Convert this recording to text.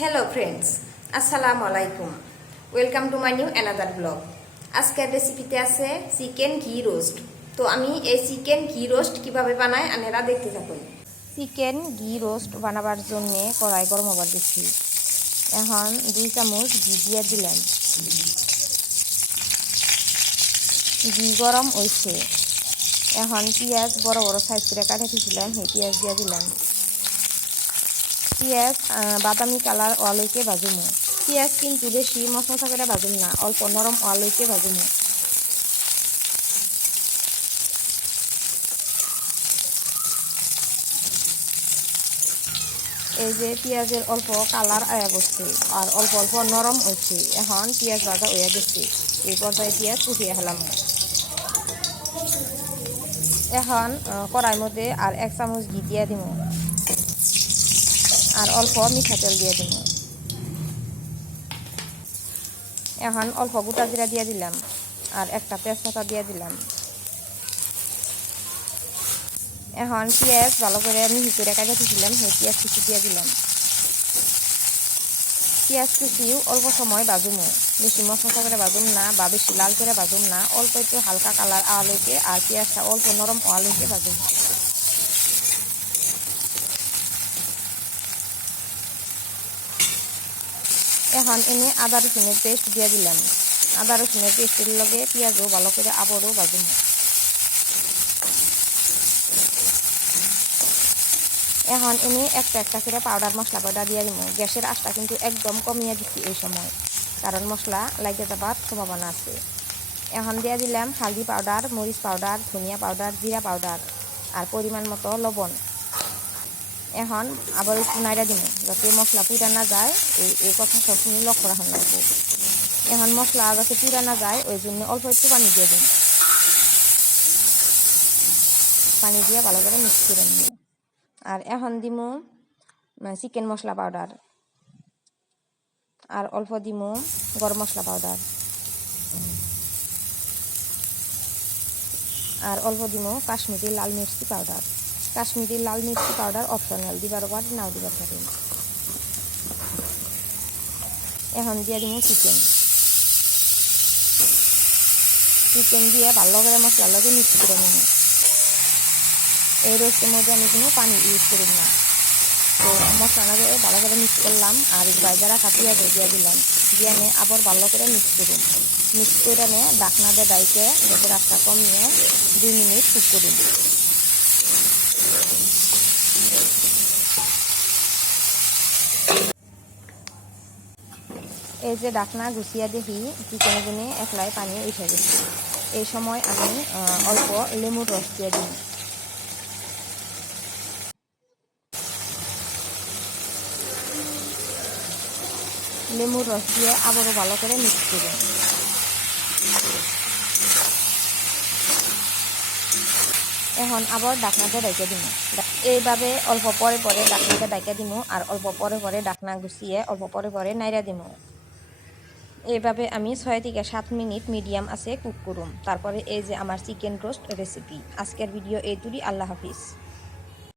Hello friends, Assalamu alaikum. Welcome to my new another vlog. আজকের রেসিপিতে আছে chicken ঘি রোস্ট। তো আমি এই চিকেন ঘি রোস্ট কিভাবে বানাই আপনারা দেখতে থাকুন। চিকেন ঘি রোস্ট বানাবার জন্য কড়াই গরম হবার দিচ্ছি। এখন 2 চামচ ঘি দিয়ে দিলাম। ঘি গরম হয়েছে। এখন পেঁয়াজ বড় বড় সাইজ করে কাটে দিয়েছিলাম, সেই পেঁয়াজ দিয়ে দিলাম। পেঁয়াজ বাদামি কালার ওয়ালইকে ভাজুমো। পেঁয়াজ কিন্তু বেশি মশমশা করে ভাজুম না, অল্প নরম ওয়ালইকে ভাজুমো। এই যে পেঁয়াজের অল্প কালার আয়া বসছে আর অল্প অল্প নরম হচ্ছে। এখন পেঁয়াজ ভাজা হয়ে গেছে। এই পর্যায়ে পেঁয়াজ উঠিয়ে হেলাম। এখন কড়াইর মধ্যে আর 1 চামচ ঘি দিয়ে দিব আর অল্প মিঠা তেল দিয়ে দিব। এখন অল্প গোটা জিরা দিয়ে দিলাম আর একটা তেজপাতা দিয়ে দিলাম। এখন পেঁয়াজ ভালো করে মিহি করে কাটে দিয়েছিলাম, সেই পেঁয়াজ কুচি দিয়ে দিলাম। পেঁয়াজ কুচিও অল্প সময় ভাজুমো, বেশি মশমশা করে ভাজুম না বা বেশি লাল করে ভাজুম না, অল্প একটু হালকা কালার আওয়ালইকে আর পেঁয়াজটা অল্প নরম আওয়ালইকে ভাজুম। এখন এনে আদা রসুনের পেস্ট দিয়ে দিলাম। আদা রসুনের পেস্টের লগে পেঁয়াজও ভালো করে আবারও ভাজুম। এখন এনে একটা একটা করে মশলা পাউডার দিয়ে দিব। গ্যাসের আঁচটা কিন্তু একদম কমিয়ে দিচ্ছি এই সময়, কারণ মশলা লাগে যাবার সম্ভাবনা আছে। এখন দিয়ে দিলাম হালদি পাউডার, মরিচ পাউডার, ধনিয়া পাউডার, জিরা পাউডার আর পরিমাণ মতো লবণ। এখন আবার একটু নাড়া দিব যাতে মশলা পুড়া না যায়, এই কথা সবসময় লক্ষ্য রাখা লাগবে। এখন মশলা যাতে পুড়া না যায় ওই জন্য অল্প একটু পানি দিয়ে দিন। পানি দিয়ে ভালো করে মিক্স করে নিব। আর এখন দিমু চিকেন মশলা পাউডার আর অল্প দিমু গরম মশলা পাউডার আর অল্প দিমু কাশ্মীরি লাল মির্চি পাউডার। কাশ্মীরি লাল মির্চি পাউডার অপশনাল, দিবার পার নাও দিবার পারেন। এখন দিয়ে দিমু চিকেন দিয়ে ভালো করে মশলার লগে মিক্স করে নিব। এই রোস্টের মধ্যে আমি কোনো পানি ইউজ করি না। তো মশলাটাকে ভালো করে মিক্স করলাম আর বাইজা রাখা পেঁয়াজ দিয়ে দিলাম। দিয়ে নিয়ে আবার ভালো করে মিক্স করুন। মিক্স করে নিয়ে ঢাকনা দিয়ে ডাইকে গ্যাসের আঁচটা কমিয়ে 2 মিনিট কুক করুন। এই যে ঢাকনা গুছিয়ে দেখি চিকেনের গুনে একলাই পানি উঠে গেছে। এই সময় আমি অল্প লেবুর রস দিয়ে দিই। লেবুর রস দিয়ে আবারও ভালো করে মিক্স করুন। এখন আবার ঢাকনাতে ঢেকে দিব। এইভাবে অল্প পরে পরে ঢাকনাতে ঢেকে দিব আর অল্প পরে পরে ঢাকনা গুছিয়ে অল্প পরে পরে নাইড়া দিব। এইভাবে আমি 6 থেকে 7 মিনিট মিডিয়াম আছে কুক করুম। তারপরে এই যে আমার চিকেন রোস্ট রেসিপি। আজকের ভিডিও এই তুলি। আল্লাহ হাফিজ।